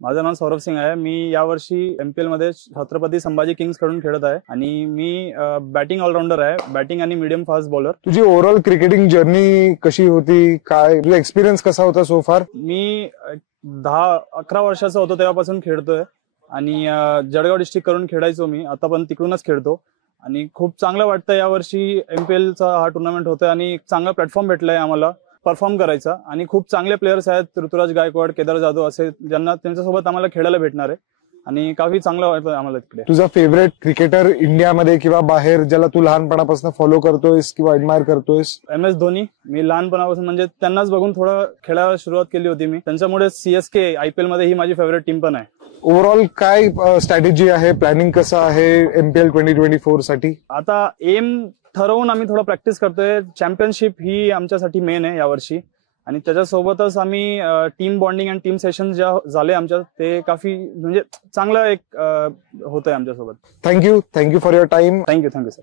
माझं नाव सौरभ सिंग आहे। मी यावर्षी एमपीएल मध्ये छत्रपती संभाजी किंग्स कडून खेळत आहे आणि मी बॅटिंग ऑलराऊंडर आहे, बॅटिंग आणि मीडियम फास्ट बॉलर। तुझी ओव्हरऑल क्रिकेटिंग जर्नी कशी होती, काय तुझा एक्सपिरियन्स कसा होता सो फार? मी 10-11 वर्षाचा होतो तेव्हापासून खेळतोय आणि जळगाव डिस्ट्रिक्ट कडून खेळायचो मी, आता पण तिकडूनच खेळतो आणि खूप चांगलं वाटतं। यावर्षी एमपीएलचा हा टुर्नामेंट होतोय आणि एक चांगला प्लॅटफॉर्म भेटलाय आम्हाला परफॉर्म करायचा आणि खूप चांगले प्लेयर्स आहेत, ऋतुराज गायकवाड, केदार जाधव असे, ज्यांना त्यांच्यासोबत आम्हाला खेळायला भेटणार आहे आणि काफी चांगलं वाटतं आम्हाला तिकडे। तुझा फेवरेट क्रिकेटर इंडियामध्ये किंवा बाहेर ज्याला तू लहानपणापासून फॉलो करतोयस किंवा ऍडमायर करतोयस? MS धोनी। मी लहानपणापासून म्हणजे त्यांनाच बघून थोडं खेळायला सुरुवात केली होती मी, त्यांच्यामुळे CSK IPL मध्ये ही माझी फेवरेट टीम पण आहे। ओव्हरऑल काय स्ट्रॅटेजी आहे, प्लॅनिंग कसं आहे MPL 2024 साठी? आता एम ठरवून आम्ही थोडं प्रॅक्टिस करतोय। चॅम्पियनशिप ही आमच्यासाठी मेन आहे यावर्षी आणि त्याच्यासोबतच आम्ही टीम बॉन्डिंग आणि टीम सेशन ज्या झाले आमच्या, ते काफी म्हणजे चांगलं एक होतंय आमच्यासोबत। Thank you for your time. Thank you sir.